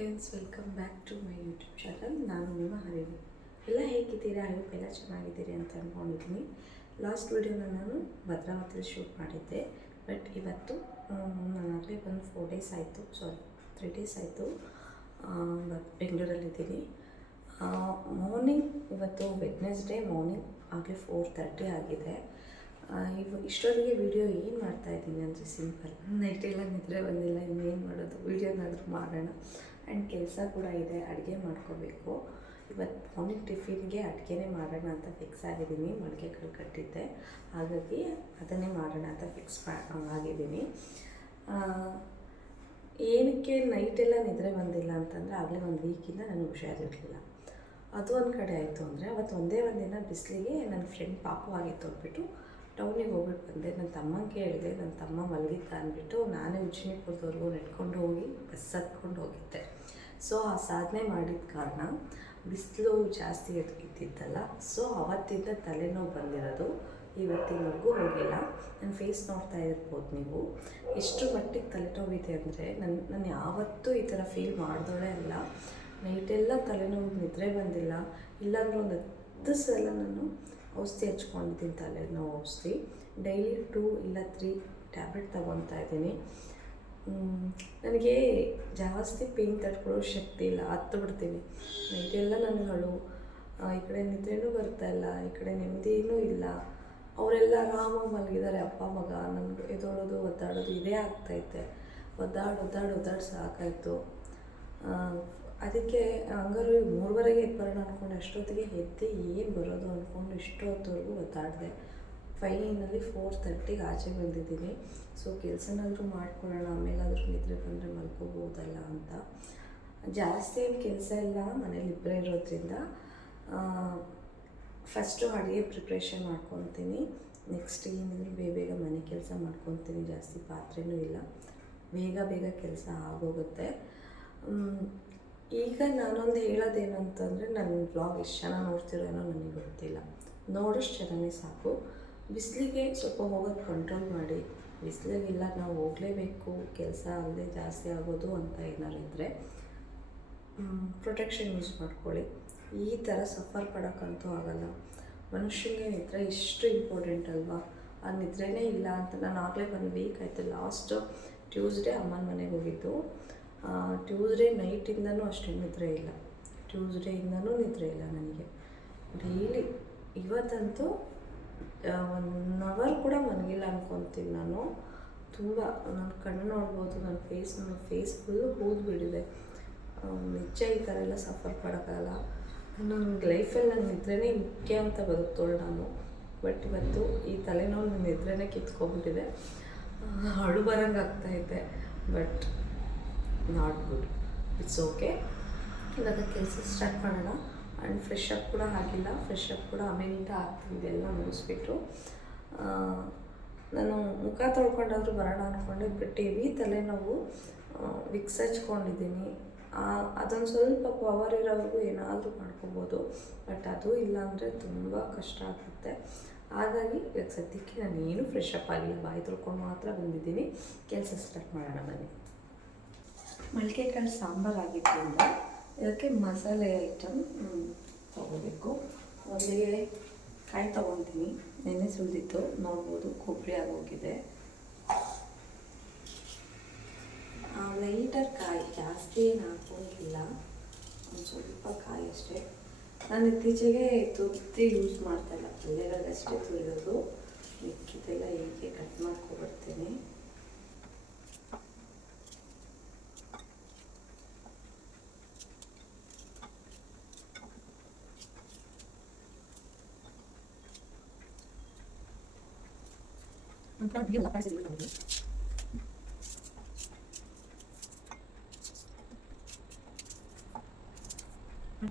Friends, welcome back to my YouTube channel. ನಾನು ನಿಮ್ಮ ಹರಿಣಿ. ಎಲ್ಲ ಹೇಗಿದ್ದೀರಾ? ಐವತ್ತು ಎಲ್ಲ ಚೆನ್ನಾಗಿದ್ದೀರಿ ಅಂತ ಅಂದ್ಕೊಂಡಿದ್ದೀನಿ. ಲಾಸ್ಟ್ ವೀಡಿಯೋನ ನಾನು ಭದ್ರಾವತಿಯಲ್ಲಿ ಶೂಟ್ ಮಾಡಿದ್ದೆ. ಬಟ್ ಇವತ್ತು ನಾನಾಗಲೇ ಬಂದು 4 ಡೇಸ್ ಆಯಿತು, 3 ಡೇಸ್ ಆಯಿತು ಬೆಂಗಳೂರಲ್ಲಿದ್ದೀನಿ. ಮಾರ್ನಿಂಗ್ ಇವತ್ತು ವೆಡ್ನೆಸ್ಡೇ ಮಾರ್ನಿಂಗ್ ಆಗಲೇ 4:30 ಆಗಿದೆ. ಇಷ್ಟೊತ್ತಿಗೆ ವೀಡಿಯೋ ಏನು ಮಾಡ್ತಾಯಿದ್ದೀನಿ ಅಂದರೆ ಸಿಂಪಲ್, ನೈಟೆಲ್ಲ ನಿದ್ರೆ ಬಂದಿಲ್ಲ, ಇನ್ನೇನು ಮಾಡೋದು, ವೀಡಿಯೋನಾದರೂ ಮಾಡೋಣ. ಆ್ಯಂಡ್ ಕೆಲಸ ಕೂಡ ಇದೆ, ಅಡುಗೆ ಮಾಡ್ಕೋಬೇಕು. ಇವತ್ತು ಮಾರ್ನಿಂಗ್ ಟಿಫಿನ್ಗೆ ಅಡುಗೆನೇ ಮಾಡೋಣ ಅಂತ ಫಿಕ್ಸ್ ಆಗಿದ್ದೀನಿ. ಮೊಳಕೆಗಳು ಕಟ್ಟಿದ್ದೆ, ಹಾಗಾಗಿ ಅದನ್ನೇ ಮಾಡೋಣ ಅಂತ ಫಿಕ್ಸ್ ಆಗಿದ್ದೀನಿ. ಏನಕ್ಕೆ ನೈಟೆಲ್ಲ ನಿದ್ರೆ ಬಂದಿಲ್ಲ ಅಂತಂದರೆ, ಆಗಲೇ ಒಂದು ವೀಕಿಂದ ನನಗೆ ಹುಷಾರಿರಲಿಲ್ಲ. ಅದು ಒಂದು ಕಡೆ ಆಯಿತು ಅಂದರೆ, ಅವತ್ತು ಒಂದೇ ಒಂದಿನ ಬಿಸಿಲಿಗೆ ನನ್ನ ಫ್ರೆಂಡ್ ಪಾಪು ಆಗಿತ್ತು ಅಂದ್ಬಿಟ್ಟು ಟೌನಿಗೆ ಹೋಗ್ಬಿಟ್ಟು ಬಂದೆ. ನನ್ನ ತಮ್ಮಂಗೆ ಹೇಳಿದೆ, ನನ್ನ ತಮ್ಮ ಮಲಗಿದ್ದ ಅಂದ್ಬಿಟ್ಟು ನಾನೇ ಉಜ್ಜಿನಿಪುರದವರೆಗೂ ನೆಟ್ಕೊಂಡು ಹೋಗಿ ಬಸ್ ಹತ್ಕೊಂಡು ಹೋಗಿದ್ದೆ. ಸೊ ಆ ಸಾಧನೆ ಮಾಡಿದ ಕಾರಣ ಬಿಸಿಲು ಜಾಸ್ತಿ ಇದ್ದಿದ್ದಲ್ಲ. ಸೊ ಅವತ್ತಿಂದ ತಲೆನೋವು ಬಂದಿರೋದು, ಇವತ್ತಿನವರೆಗೂ ಹೋಗಿಲ್ಲ. ನನ್ನ ಫೇಸ್ ನೋಡ್ತಾ ಇರ್ಬೋದು ನೀವು, ಎಷ್ಟು ಮಟ್ಟಿಗೆ ತಲೆನೋವಿದೆ ಅಂದರೆ, ನಾನು ಯಾವತ್ತೂ ಈ ಥರ ಫೀಲ್ ಮಾಡಿದೋಳೆ ಅಲ್ಲ. ನೈಟೆಲ್ಲ ತಲೆನೋವು, ನಿದ್ರೆ ಬಂದಿಲ್ಲ. ಇಲ್ಲಾಂದ್ರೆ ಒಂದು 10 ಸಲ ನಾನು ಔಷಧಿ ಹಚ್ಕೊಂಡಿದ್ದೀನಿ, ತಲೆನೋವು ಔಷಧಿ. ಡೈಲಿ 2 ಇಲ್ಲ 3 ಟ್ಯಾಬ್ಲೆಟ್ ತೊಗೊತಾ ಇದ್ದೀನಿ. ನನಗೆ ಜಾಸ್ತಿ ಪೇಯ್ನ್ ತಡ್ಕೊಳ್ಳೋ ಶಕ್ತಿ ಇಲ್ಲ, ಹತ್ತು ಬಿಡ್ತೀನಿ. ನೈಟೆಲ್ಲ ನನಗಳು ಈ ಕಡೆ ನಿದ್ರೆನೂ ಬರ್ತಾಯಿಲ್ಲ, ಈ ಕಡೆ ನೆಮ್ಮದಿನೂ ಇಲ್ಲ. ಅವರೆಲ್ಲ ಆರಾಮಾಗಿ ಮಲಗಿದ್ದಾರೆ, ಅಪ್ಪ ಮಗ. ನನಗೆ ಎದೊಳೋದು ಒದ್ದಾಡೋದು ಇದೇ ಆಗ್ತೈತೆ. ಒದ್ದಾಡಿ ಸಾಕಾಯಿತು. ಅದಕ್ಕೆ ಹಂಗಾರು 3:30ಗೆ ಬರೋಣ ಅಂದ್ಕೊಂಡು ಅಷ್ಟೊತ್ತಿಗೆ ಎದ್ದು ಏನು ಬರೋದು ಅಂದ್ಕೊಂಡು ಇಷ್ಟೊತ್ತವರೆಗೂ ಒದ್ದಾಡಿದೆ. ಫೈನಲಿ 4:30ಗೆ ಆಚೆ ಬಂದಿದ್ದೀನಿ. ಸೊ ಕೆಲಸನಾದರೂ ಮಾಡ್ಕೊಳ್ಳೋಣ, ಆಮೇಲಾದರೂ ನಿದ್ರೆ ಬಂದರೆ ಮಲ್ಕೋಬೋದಲ್ಲ ಅಂತ. ಜಾಸ್ತಿ ಏನು ಕೆಲಸ ಇಲ್ಲ, ಮನೇಲಿ ಇಬ್ಬರೇ ಇರೋದ್ರಿಂದ. ಫಸ್ಟು ಅಡುಗೆ ಪ್ರಿಪ್ರೇಷನ್ ಮಾಡ್ಕೊತೀನಿ. ನೆಕ್ಸ್ಟ್ ಏನಿದ್ರು ಬೇಗ ಮನೆ ಕೆಲಸ ಮಾಡ್ಕೊತೀನಿ. ಜಾಸ್ತಿ ಪಾತ್ರೆನೂ ಇಲ್ಲ, ಬೇಗ ಕೆಲಸ ಆಗೋಗುತ್ತೆ. ಈಗ ನಾನೊಂದು ಹೇಳೋದೇನು ಅಂತಂದರೆ, ನನ್ನ ವ್ಲಾಗ್ ಎಷ್ಟು ಜನ ನೋಡ್ತಿರೋ ಏನೋ ನನಗೆ ಗೊತ್ತಿಲ್ಲ. ನೋಡೋಷ್ಟು ಜನನೇ ಸಾಕು. ಬಿಸಿಲಿಗೆ ಸ್ವಲ್ಪ ಹೋಗೋದು ಕಂಟ್ರೋಲ್ ಮಾಡಿ. ಬಿಸಿಲಿಗೆಲ್ಲ ನಾವು ಹೋಗಲೇಬೇಕು, ಕೆಲಸ ಅಲ್ಲದೆ ಜಾಸ್ತಿ ಆಗೋದು ಅಂತ ಏನಾರು ಇದ್ದರೆ ಪ್ರೊಟೆಕ್ಷನ್ ಯೂಸ್ ಮಾಡ್ಕೊಳ್ಳಿ. ಈ ಥರ ಸಫರ್ ಪಡೋಕ್ಕಂತೂ ಆಗೋಲ್ಲ. ಮನುಷ್ಯನಿಗೆ ನಿದ್ರೆ ಎಷ್ಟು ಇಂಪಾರ್ಟೆಂಟ್ ಅಲ್ವಾ? ಆ ನಿದ್ರೆನೇ ಇಲ್ಲ ಅಂತ ನಾನು ಆಗಲೇ 1 ವೀಕ್ ಆಯಿತು. ಲಾಸ್ಟ್ ಟ್ಯೂಸ್ಡೇ ಅಮ್ಮನ ಮನೆಗೆ ಹೋಗಿದ್ದು. ಟ್ಯೂಸ್ಡೇ ನೈಟಿಂದನೂ ಅಷ್ಟೇ ನಿದ್ರೆ ಇಲ್ಲ, ಟ್ಯೂಸ್ಡೇಯಿಂದನೂ ನಿದ್ರೆ ಇಲ್ಲ ನನಗೆ ಡೈಲಿ. ಇವತ್ತಂತೂ 1 ಅವರ್ ಕೂಡ ಮಲಗಿಲ್ಲ ಅನ್ಕೊತೀನಿ ನಾನು. ತುಂಬ ನನ್ನ ಕಣ್ಣು ನೋಡ್ಬೋದು, ನನ್ನ ಫೇಸ್ ಫುಲ್ಲು ಊದ್ಬಿಟ್ಟಿದೆ. ನಿಜ ಈ ಥರ ಎಲ್ಲ ಸಫರ್ ಪಡೋಕ್ಕಲ್ಲ. ನನ್ನ ಲೈಫಲ್ಲಿ ನನ್ನ ನಿದ್ರೆನೇ ಮುಖ್ಯ ಅಂತ ಬದುಕ್ತೋಳು ನಾನು. ಬಟ್ ಇವತ್ತು ಈ ತಲೆನೋವು ನನ್ನ ನಿದ್ರೆನೇ ಕಿತ್ಕೊಂಡ್ಬಿಟ್ಟಿದೆ. ಅಳು ಬರೋಂಗೆ ಆಗ್ತಾಯಿದೆ. But not good, it's okay. ಇವಾಗ ಕೆಲಸ ಸ್ಟಾರ್ಟ್ ಮಾಡೋಣ. ಆ್ಯಂಡ್ ಫ್ರೆಶ್ ಅಪ್ ಕೂಡ ಆಗಿಲ್ಲ, ಫ್ರೆಶ್ ಅಪ್ ಕೂಡ ಆಮೇಲಿಂದ ಆಗ್ತೀನಿ. ಇದೆಲ್ಲ ಮುಗಿಸ್ಬಿಟ್ಟು ನಾನು ಮುಖ ತೊಳ್ಕೊಂಡಾದರೂ ಬರೋಣ ಅಂದ್ಕೊಂಡೆ. ಬಟ್ ಹೆವಿ ತಲೆನೋವು, ವಿಕ್ಸ್ ಹಚ್ಕೊಂಡಿದ್ದೀನಿ. ಅದೊಂದು ಸ್ವಲ್ಪ ಪವರ್ ಇರೋವರೆಗೂ ಏನಾದರೂ ಮಾಡ್ಕೊಬೋದು. ಬಟ್ ಅದು ಇಲ್ಲ ಅಂದರೆ ತುಂಬ ಕಷ್ಟ ಆಗುತ್ತೆ. ಹಾಗಾಗಿ ಇವಾಗ ಸದ್ಯಕ್ಕೆ ನಾನೇನು ಫ್ರೆಶ್ ಅಪ್ ಆಗಿಲ್ಲ, ಬಾಯಿ ತೊಳ್ಕೊಂಡು ಮಾತ್ರ ಬಂದಿದ್ದೀನಿ. ಕೆಲಸ ಸ್ಟಾರ್ಟ್ ಮಾಡೋಣ ಬನ್ನಿ. ಮೊಳಕೆಕಾಳು ಸಾಂಬಾರು ಆಗಿದ್ದರಿಂದ ಇದಕ್ಕೆ ಮಸಾಲೆ ಐಟಮ್ ತೊಗೋಬೇಕು. ಮೊದಲಿಗೆ ಕಾಯಿ ತೊಗೊತೀನಿ, ನೆನೆ ಸುಲಿದಿತ್ತು, ನೋಡ್ಬೋದು ಕೊಬ್ಬರಿ ಆಗೋಗಿದೆ. ಲೈಟರ್ ಕಾಯಿ, ಜಾಸ್ತಿ ಏನು ಹಾಕೋಂಗಿಲ್ಲ, ಒಂದು ಸ್ವಲ್ಪ ಕಾಯಿ ಅಷ್ಟೇ. ನಾನು ಇತ್ತೀಚೆಗೆ ತುರ್ತಿ ಯೂಸ್ ಮಾಡ್ತಾಯಿಲ್ಲ, ಪಲ್ಯಗಳಷ್ಟೇ ತುರಿಯೋದು. ಮಿಕ್ಕಿದೆಲ್ಲ ಹೀಗೆ ಕಟ್ ಮಾಡ್ಕೊಬರ್ತೀನಿ.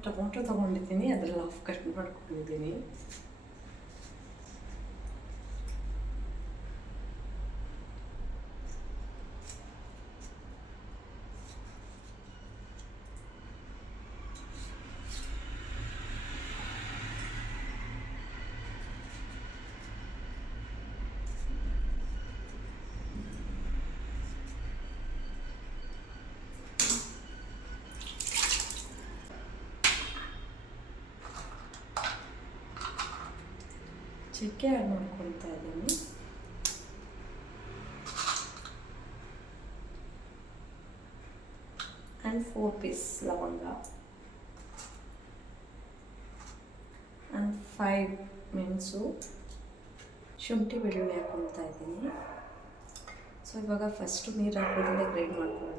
ಟೊಮೊಟೊ ತೊಗೊಂಡಿದ್ದೀನಿ, ಅದರಲ್ಲಿ ಹಾಫ್ ಕಟ್ ಮಾಡ್ಕೊಂಡಿದ್ದೀನಿ. ಚಕ್ಕೆ ಆ್ಯಡ್ ಮಾಡ್ಕೊಳ್ತಾ ಇದ್ದೀನಿ. ಆ್ಯಂಡ್ 4 ಪೀಸ್ ಲವಂಗ ಆ್ಯಂಡ್ 5 ಮೆಣಸು, ಶುಂಠಿ ಬೆಳ್ಳುಳ್ಳಿ ಹಾಕ್ಕೊಳ್ತಾ ಇದ್ದೀನಿ. ಸೊ ಇವಾಗ ಫಸ್ಟು ನೀರು ಹಾಕೋದಲ್ಲೇ ಗ್ರೈಂಡ್ ಮಾಡ್ಕೊಳ್ಳೋಣ.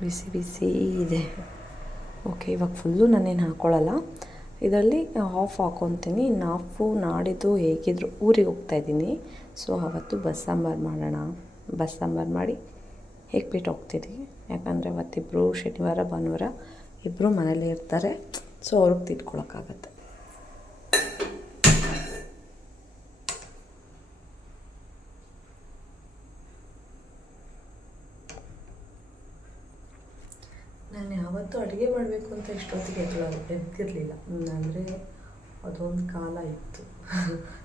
ಬಿಸಿ ಬಿಸಿ ಇದೆ. ಓಕೆ, ಇವಾಗ ಫುಲ್ಲು ನಾನೇನು ಹಾಕ್ಕೊಳ್ಳಲ್ಲ. ಇದರಲ್ಲಿ ಹಾಫ್ ಹಾಕ್ಕೊತೀನಿ. ಇನ್ನು ಹಾಫು ನಾಡಿದ್ದು ಹೇಗಿದ್ರು ಊರಿಗೆ ಹೋಗ್ತಾಯಿದ್ದೀನಿ. ಸೊ ಅವತ್ತು ಬಸ್ಸಾಂಬಾರು ಮಾಡೋಣ. ಬಸ್ಸಾಂಬಾರು ಮಾಡಿ ಹೇಗೆ ಬಿಟ್ಟು ಹೋಗ್ತೀನಿ. ಯಾಕಂದರೆ ಅವತ್ತಿಬ್ಬರು ಶನಿವಾರ ಭಾನುವಾರ ಇಬ್ಬರು ಮನೇಲೇ ಇರ್ತಾರೆ. ಸೊ ಅವ್ರಿಗೆ ತಿಳ್ಕೊಳಕ್ಕಾಗತ್ತೆ. ನಾನು ಯಾವತ್ತೂ ಅಡುಗೆ ಮಾಡಬೇಕು ಅಂತ ಇಷ್ಟೊತ್ತಿಗೆ ಎದ್ದಿರಲಿಲ್ಲ. ಅಂದರೆ ಅದೊಂದು ಕಾಲ ಇತ್ತು.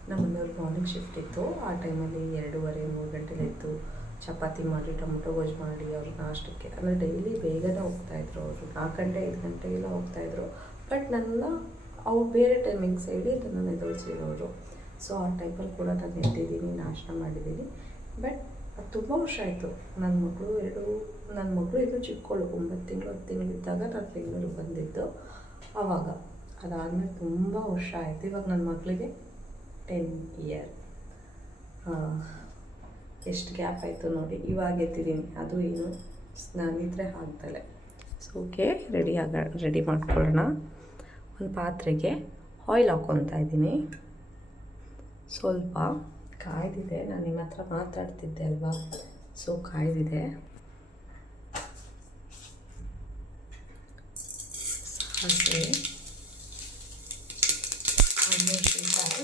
ನಮ್ಮ ಮನೆಯವ್ರು ಮಾರ್ನಿಂಗ್ ಶಿಫ್ಟ್ ಇತ್ತು. ಆ ಟೈಮಲ್ಲಿ 2:30-3 ಗಂಟೆಲಿ ಎದ್ದು ಚಪಾತಿ ಮಾಡಿ, ಟೊಮೊಟೊ ಗೊಜ್ಜು ಮಾಡಿ ಅವ್ರಿಗೆ ನಾಷ್ಟಕ್ಕೆ, ಅಂದರೆ ಡೈಲಿ ಬೇಗನೆ ಹೋಗ್ತಾಯಿದ್ರು. ಅವರು 4 ಗಂಟೆ 5 ಗಂಟೆಗೆಲ್ಲ ಹೋಗ್ತಾಯಿದ್ರು. ಬಟ್ ನನ್ನ ಅವ್ರು ಬೇರೆ ಟೈಮಿಂಗ್ಸ್ ಹೇಳಿ ನನ್ನನ್ನು ಎದುರಿಸಿರೋರು. ಸೊ ಆ ಟೈಮಲ್ಲಿ ಕೂಡ ನಾನು ಎದ್ದಿದ್ದೀನಿ, ನಾಷ್ಟ ಮಾಡಿದ್ದೀನಿ. ಬಟ್ ಅದು ತುಂಬ ವರ್ಷ ಆಯಿತು. ನನ್ನ ಮಗಳು ಇದು ಚಿಕ್ಕವಳು, 9 ತಿಂಗಳು 10 ತಿಂಗಳಿದ್ದಾಗ ನಾನು ಬೆಂಗಳೂರಿಗೆ ಬಂದಿದ್ದು. ಆವಾಗ ಅದಾದಮೇಲೆ ತುಂಬ ವರ್ಷ ಆಯಿತು. ಇವಾಗ ನನ್ನ ಮಗಳಿಗೆ 10 ಇಯರ್. ಎಷ್ಟು ಗ್ಯಾಪ್ ಆಯಿತು ನೋಡಿ. ಇವಾಗ ಎತ್ತಿದ್ದೀನಿ, ಅದು ಏನು ಸ್ನಾನಿದ್ರೆ ಆಗ್ತಲೆ. ಸೊ ಓಕೆ, ರೆಡಿ ಮಾಡ್ಕೊಳ್ಳೋಣ. ಒಂದು ಪಾತ್ರೆಗೆ ಆಯಿಲ್ ಹಾಕ್ಕೊತಾ ಇದ್ದೀನಿ. ಸ್ವಲ್ಪ ಕಾಯ್ದಿದೆ. ನಾನು ನಿಮ್ಮ ಹತ್ರ ಮಾತಾಡ್ತಿದ್ದೆ ಅಲ್ವಾ, ಸೊ ಕಾಯ್ದಿದೆ. ಸಾಸಿವೆ, ಮೆಣಸಿನಕಾಯಿ,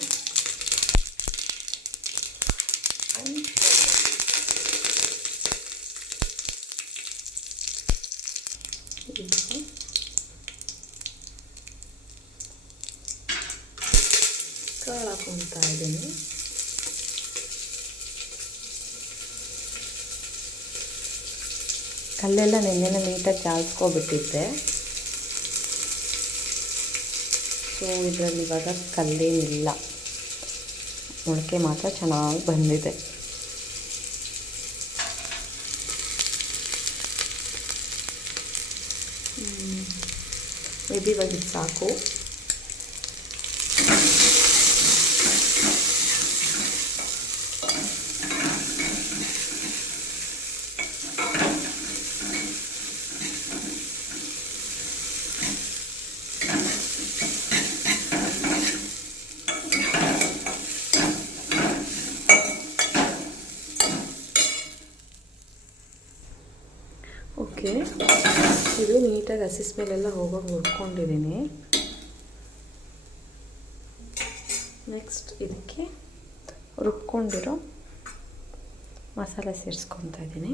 ಕಾಳು ಹಾಕ್ಕೊತಾ ಇದ್ದೀನಿ. ಕಲ್ಲೆಲ್ಲ ನೆನ್ನೆನೇ ನೀಟಾಗಿ ಜಾಲಿಸ್ಕೊಬಿಟ್ಟಿದ್ದೆ. ಸೊ ಇದರಲ್ಲಿ ಇವಾಗ ಕಲ್ಲೇನಿಲ್ಲ, ಮೊಳಕೆ ಮಾತ್ರ ಚೆನ್ನಾಗಿ ಬಂದಿದೆ. ಮೇ ಬಿ ಇವಾಗ ಇದು ಸಾಕು. ಓಕೆ, ಇದು ನೀಟಾಗಿ ಹಸಿ ಸ್ಮೆಲ್ಲೆಲ್ಲ ಹೋಗೋಗಿ ಹುರ್ಕೊಂಡಿದ್ದೀನಿ. ನೆಕ್ಸ್ಟ್ ಇದಕ್ಕೆ ರುಬ್ಕೊಂಡಿರೋ ಮಸಾಲೆ ಸೇರಿಸ್ಕೊತಾ ಇದ್ದೀನಿ.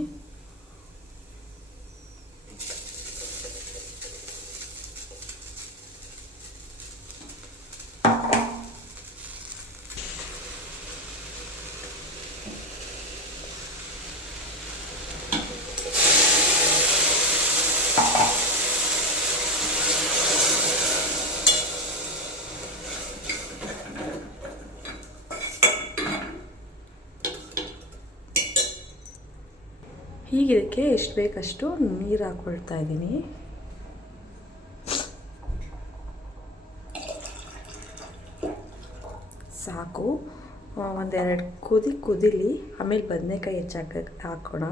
ಈಗ ಇದಕ್ಕೆ ಎಷ್ಟು ಬೇಕಷ್ಟು ನೀರು ಹಾಕ್ಕೊಳ್ತಾ ಇದ್ದೀನಿ. ಸಾಕು, ಒಂದೆರಡು ಕುದಿಲಿ. ಆಮೇಲೆ ಬದನೆಕಾಯಿ ಹೆಚ್ಚಾಕ ಹಾಕೋಣ.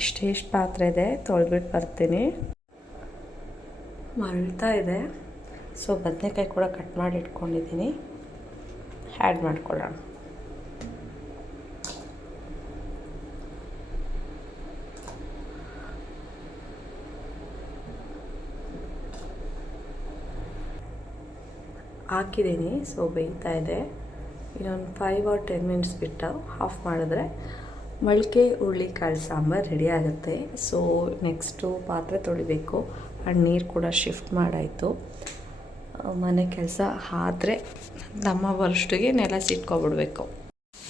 ಇಷ್ಟೆಷ್ಟು ಪಾತ್ರೆ ಇದೆ, ತೊಳೆದ್ಬಿಟ್ಟು ಬರ್ತೀನಿ. ಮಳ್ತಾ ಇದೆ. ಸೊ ಬದನೆಕಾಯಿ ಕೂಡ ಕಟ್ ಮಾಡಿ ಇಟ್ಕೊಂಡಿದ್ದೀನಿ, ಆ್ಯಡ್ ಮಾಡ್ಕೊಳ್ಳೋಣ. ಹಾಕಿದ್ದೀನಿ. ಸೊ ಬೇಯ್ತಾ ಇದೆ. ಇನ್ನೊಂದು 5 or 10 ಮಿನಿಟ್ಸ್ ಬಿಟ್ಟು ಆಫ್ ಮಾಡಿದ್ರೆ ಮೊಳಕೆ ಹುರುಳಿಕಾಳು ಸಾಂಬಾರು ರೆಡಿ ಆಗುತ್ತೆ. ಸೊ ನೆಕ್ಸ್ಟು ಪಾತ್ರೆ ತೊಳಿಬೇಕು ಆ್ಯಂಡ್ ನೀರು ಕೂಡ ಶಿಫ್ಟ್ ಮಾಡಾಯಿತು. ಮನೆ ಕೆಲಸ ಆದರೆ ನಮ್ಮ ಬರೋಷ್ಟಿಗೆ ನೆಲ ಸಿಟ್ಕೊಬಿಡ್ಬೇಕು.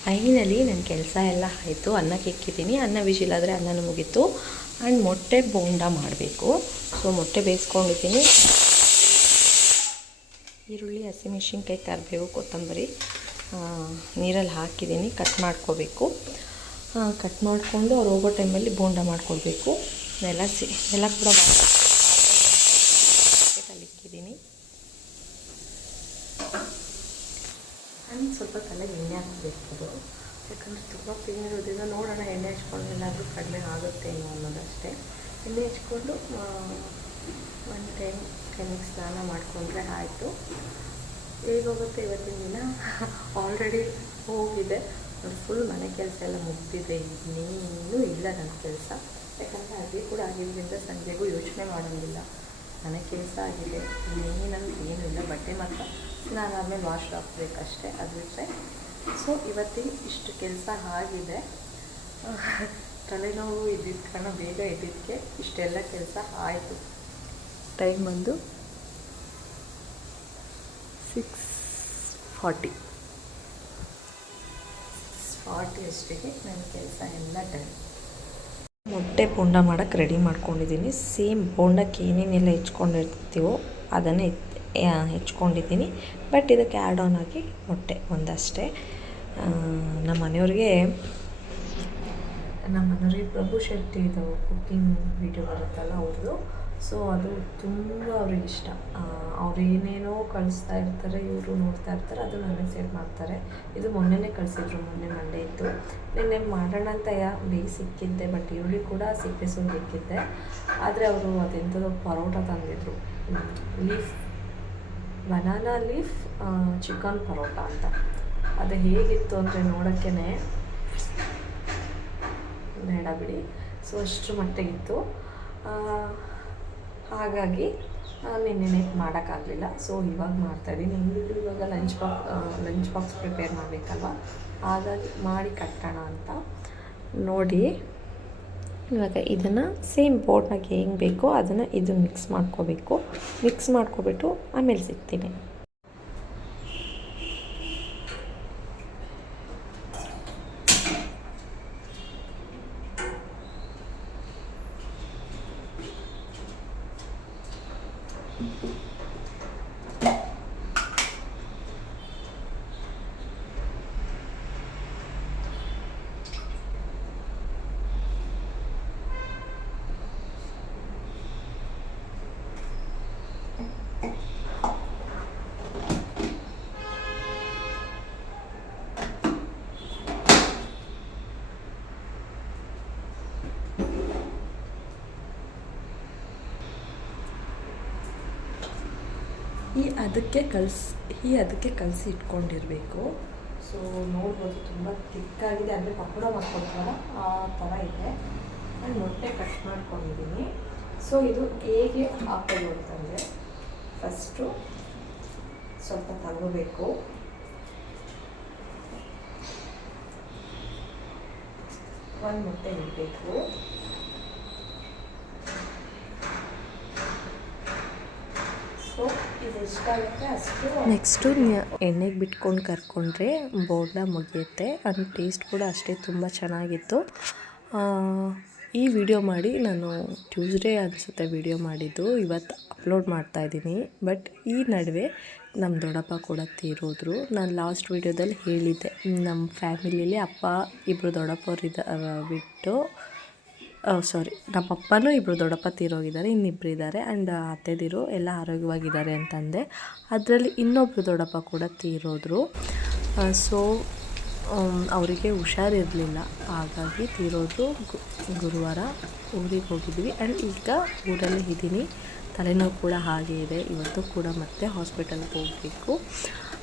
ಫೈನಲಿ ನನ್ನ ಕೆಲಸ ಎಲ್ಲ ಆಯಿತು. ಅನ್ನಕ್ಕೆ ಇಕ್ಕಿದ್ದೀನಿ. ಅನ್ನ ವಿಜಿಲಾದರೆ ಅನ್ನನೂ ಮುಗೀತು. ಆ್ಯಂಡ್ ಮೊಟ್ಟೆ ಬೋಂಡ ಮಾಡಬೇಕು. ಸೊ ಮೊಟ್ಟೆ ಬೇಯಿಸ್ಕೊಂಡಿದ್ದೀನಿ. ಈರುಳ್ಳಿ, ಹಸಿಮೆಣ್ಸಿನ್ಕಾಯಿ, ಕರಿಬೇವು, ಕೊತ್ತಂಬರಿ ನೀರಲ್ಲಿ ಹಾಕಿದ್ದೀನಿ. ಕಟ್ ಮಾಡ್ಕೋಬೇಕು. ಕಟ್ ಮಾಡಿಕೊಂಡು ಅವ್ರು ಹೋಗೋ ಟೈಮಲ್ಲಿ ಬೋಂಡ ಮಾಡ್ಕೊಳ್ಬೇಕು. ನೆಲ ಕೂಡ ಪ್ಯಾಕೆಟಲ್ಲಿ ಇಕ್ಕಿದ್ದೀನಿ. ಸ್ವಲ್ಪ ತಲೆಗೆ ಎಣ್ಣೆ ಹಾಕಬೇಕು. ಯಾಕಂದರೆ ತುಂಬ ಪೇನ್ ಇರೋದ್ರಿಂದ ನೋಡೋಣ, ಎಣ್ಣೆ ಹಚ್ಕೊಂಡು ಏನಾದರೂ ಕಡಿಮೆ ಆಗುತ್ತೇನೋ ಅನ್ನೋದಷ್ಟೇ. ಎಣ್ಣೆ ಹಚ್ಕೊಂಡು 1 ಟೈಮ್ ಕೈಗೆ ಸ್ನಾನ ಮಾಡಿಕೊಂಡ್ರೆ ಆಯಿತು. ಹೇಗೋಗುತ್ತೆ ಇವತ್ತಿನ ದಿನ. ಆಲ್ರೆಡಿ ಹೋಗಿದೆ. ಫುಲ್ ಮನೆ ಕೆಲಸ ಎಲ್ಲ ಮುಗ್ದಿದೆ. ಇನ್ನೇನೂ ಇಲ್ಲ ನನ್ನ ಕೆಲಸ. ಯಾಕಂದರೆ ಅದೇ ಕೂಡ ಆಗಿದ್ದರಿಂದ ಸಂಜೆಗೂ ಯೋಚನೆ ಮಾಡೋಂಗಿಲ್ಲ. ಮನೆ ಕೆಲಸ ಆಗಿದೆ, ಇನ್ನೇನಂದ್ರೆ ಏನೂ ಇಲ್ಲ. ಬಟ್ಟೆ ಮಾತ್ರ ಸ್ನಾನ ಆದಮೇಲೆ ವಾಶ್ ಹಾಕಬೇಕಷ್ಟೇ, ಅದು ಬಿಟ್ಟರೆ. ಸೊ ಇವತ್ತಿನ ಇಷ್ಟು ಕೆಲಸ ಆಗಿದೆ. ತಲೆನೋವು ಇದ್ದಿದ್ದ ಕಾರಣ ಬೇಗ ಇದ್ದಿದ್ದಕ್ಕೆ ಇಷ್ಟೆಲ್ಲ ಕೆಲಸ ಆಯಿತು. ಟೈಮ್ ಬಂದು 6:40 ಅಷ್ಟಿಗೆ ನನ್ನ ಕೆಲಸ ಎಲ್ಲ ಡನ್. ಮೊಟ್ಟೆ ಬೋಂಡ ಮಾಡೋಕ್ಕೆ ರೆಡಿ ಮಾಡ್ಕೊಂಡಿದ್ದೀನಿ. ಸೇಮ್ ಬೋಂಡಕ್ಕೆ ಏನೇನೆಲ್ಲ ಹೆಚ್ಕೊಂಡಿರ್ತೀವೋ ಅದನ್ನೇ ಹೆಚ್ಕೊಂಡಿದ್ದೀನಿ. ಬಟ್ ಇದಕ್ಕೆ ಆ್ಯಡ್ ಆನ್ ಆಗಿ ಮೊಟ್ಟೆ ಒಂದಷ್ಟೇ. ನಮ್ಮ ಮನೆಯವ್ರಿಗೆ ಪ್ರಭು ಶೆಟ್ಟಿ ಇದು ಕುಕ್ಕಿಂಗ್ ವೀಡಿಯೋ ಬರುತ್ತಲ್ಲ ಅವ್ರದ್ದು. ಸೊ ಅದು ತುಂಬ ಅವ್ರಿಗೆ ಇಷ್ಟ. ಅವ್ರು ಏನೇನೋ ಕಳಿಸ್ತಾ ಇರ್ತಾರೆ, ಇವರು ನೋಡ್ತಾ ಇರ್ತಾರೆ, ಅದು ನನಗೆ ಸೆಂಡ್ ಮಾಡ್ತಾರೆ. ಇದು ಮೊನ್ನೆನೇ ಕಳಿಸಿದ್ರು, ಮೊನ್ನೆ ಮಂಡೇ ಇತ್ತು. ನಿನ್ನೆ ಮಾಡೋಣ ಅಂತ ಬೇಯಿಸಿಕ್ಕಿದ್ದೆ. ಬಟ್ ಈರುಳ್ಳಿ ಕೂಡ ಸಿಪ್ಪೆ ಸುಲಿದು ಇಕ್ಕಿದ್ದೆ. ಆದರೆ ಅವರು ಅದೆಂಥದ್ದು ಪರೋಟ ತಂದಿದ್ರು, ಬನಾನಾ ಲೀಫ್ ಚಿಕನ್ ಪರೋಟ ಅಂತ. ಅದು ಹೇಗಿತ್ತು ಅಂದರೆ ನೋಡೋಕ್ಕೇ ಬೇಡ ಬಿಡಿ. ಸೊ ಅಷ್ಟರ ಮಟ್ಟಿಗಿತ್ತು. ಹಾಗಾಗಿ ನಿನ್ನೆ ಮಾಡೋಕ್ಕಾಗಲಿಲ್ಲ. ಸೊ ಇವಾಗ ಮಾಡ್ತಾಯಿದ್ದೀನಿ. ಇವಾಗ ಲಂಚ್ ಬಾಕ್ಸ್ ಪ್ರಿಪೇರ್ ಮಾಡಬೇಕಲ್ವ, ಹಾಗಾಗಿ ಮಾಡಿ ಕಟ್ಟೋಣ ಅಂತ ನೋಡಿ. ಇವಾಗ ಇದನ್ನು ಸೇಮ್ ಬೋರ್ಡ್ನಾಗೆ ಹೆಂಗೆ ಬೇಕೋ ಅದನ್ನು ಇದನ್ನು ಮಿಕ್ಸ್ ಮಾಡ್ಕೊಬಿಟ್ಟು ಆಮೇಲೆ ಸಿಗ್ತೀನಿ. ಅದಕ್ಕೆ ಕಲಸಿ ಇಟ್ಕೊಂಡಿರಬೇಕು. ಸೊ ನೋಡ್ಬೋದು ತುಂಬ ತಿಕ್ಕಾಗಿದೆ. ಅಂದರೆ ಪಕೋಡ ಮಾಡ್ಕೊಳ್ತಾರಲ್ಲ ಆ ಥರ ಇದೆ. ನಾನು ಮೊಟ್ಟೆ ಕಟ್ ಮಾಡ್ಕೊಂಡಿದ್ದೀನಿ. ಸೊ ಇದು ಹೇಗೆ ಹಾಕೋದು ಅಂತಂದರೆ, ಫಸ್ಟು ಸ್ವಲ್ಪ ತಗೋಬೇಕು. ಒಂದು ಮೊಟ್ಟೆ ಇಡಬೇಕು. ನೆಕ್ಸ್ಟು ಎಣ್ಣೆಗೆ ಬಿಟ್ಕೊಂಡು ಕರ್ಕೊಂಡ್ರೆ ಬೋಂಡ ಮುಗಿಯುತ್ತೆ. ಅದು ಟೇಸ್ಟ್ ಕೂಡ ಅಷ್ಟೇ ತುಂಬ ಚೆನ್ನಾಗಿತ್ತು. ಈ ವಿಡಿಯೋ ಮಾಡಿ ನಾನು ಟ್ಯೂಸ್ಡೇ ಅನಿಸುತ್ತೆ ವಿಡಿಯೋ ಮಾಡಿದ್ದು. ಇವತ್ತು ಅಪ್ಲೋಡ್ ಮಾಡ್ತಾಯಿದ್ದೀನಿ. ಬಟ್ ಈ ನಡುವೆ ನಮ್ಮ ದೊಡ್ಡಪ್ಪ ಕೂಡ ತೀರೋದ್ರು. ನಾನು ಲಾಸ್ಟ್ ವಿಡಿಯೋದಲ್ಲಿ ಹೇಳಿದ್ದೆ, ನಮ್ಮ ಫ್ಯಾಮಿಲಿಯಲ್ಲಿ ಅಪ್ಪ ಇಬ್ಬರು ದೊಡ್ಡಪ್ಪವ್ರು ಬಿಟ್ಟು ನಮ್ಮ ಅಪ್ಪನೂ ಇಬ್ಬರು ದೊಡ್ಡಪ್ಪ ತೀರೋಗಿದ್ದಾರೆ, ಇನ್ನಿಬ್ಬರು ಇದ್ದಾರೆ. ಆ್ಯಂಡ್ ಅತ್ತೆದಿರು ಎಲ್ಲ ಆರೋಗ್ಯವಾಗಿದ್ದಾರೆ ಅಂತಂದೆ. ಅದರಲ್ಲಿ ಇನ್ನೊಬ್ಬರು ದೊಡ್ಡಪ್ಪ ಕೂಡ ತೀರೋದ್ರು. ಸೊ ಅವರಿಗೆ ಹುಷಾರಿರಲಿಲ್ಲ, ಹಾಗಾಗಿ ತೀರೋದು ಗುರುವಾರ. ಊರಿಗೆ ಹೋಗಿದ್ವಿ ಆ್ಯಂಡ್ ಈಗ ಊರಲ್ಲೇ ಇದ್ದೀನಿ. ತಲೆನೋವು ಕೂಡ ಹಾಗೆ ಇದೆ. ಇವತ್ತು ಕೂಡ ಮತ್ತೆ ಹಾಸ್ಪಿಟಲ್ಗೆ ಹೋಗಬೇಕು.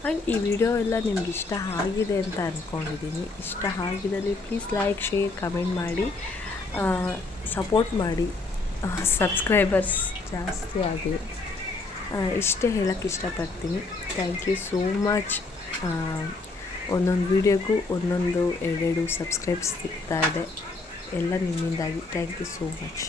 ಆ್ಯಂಡ್ ಈ ವಿಡಿಯೋ ಎಲ್ಲ ನಿಮ್ಗೆ ಇಷ್ಟ ಆಗಿದೆ ಅಂತ ಅಂದ್ಕೊಂಡಿದ್ದೀನಿ. ಇಷ್ಟ ಆಗಿದ್ದಲ್ಲಿ ಪ್ಲೀಸ್ ಲೈಕ್, ಶೇರ್, ಕಮೆಂಟ್ ಮಾಡಿ, ಸಪೋರ್ಟ್ ಮಾಡಿ. ಸಬ್ಸ್ಕ್ರೈಬರ್ಸ್ ಜಾಸ್ತಿ ಆಗಲಿ, ಇಷ್ಟೇ ಹೇಳೋಕ್ಕೆ ಇಷ್ಟಪಡ್ತೀನಿ. Thank you so much. ಒಂದೊಂದು ವೀಡಿಯೋಗೂ ಒಂದೊಂದು 2 ಸಬ್ಸ್ಕ್ರೈಬ್ಸ್ ಸಿಗ್ತಾ ಇದೆ, ಎಲ್ಲ ನಿಮ್ಮಿಂದಾಗಿ. Thank you so much.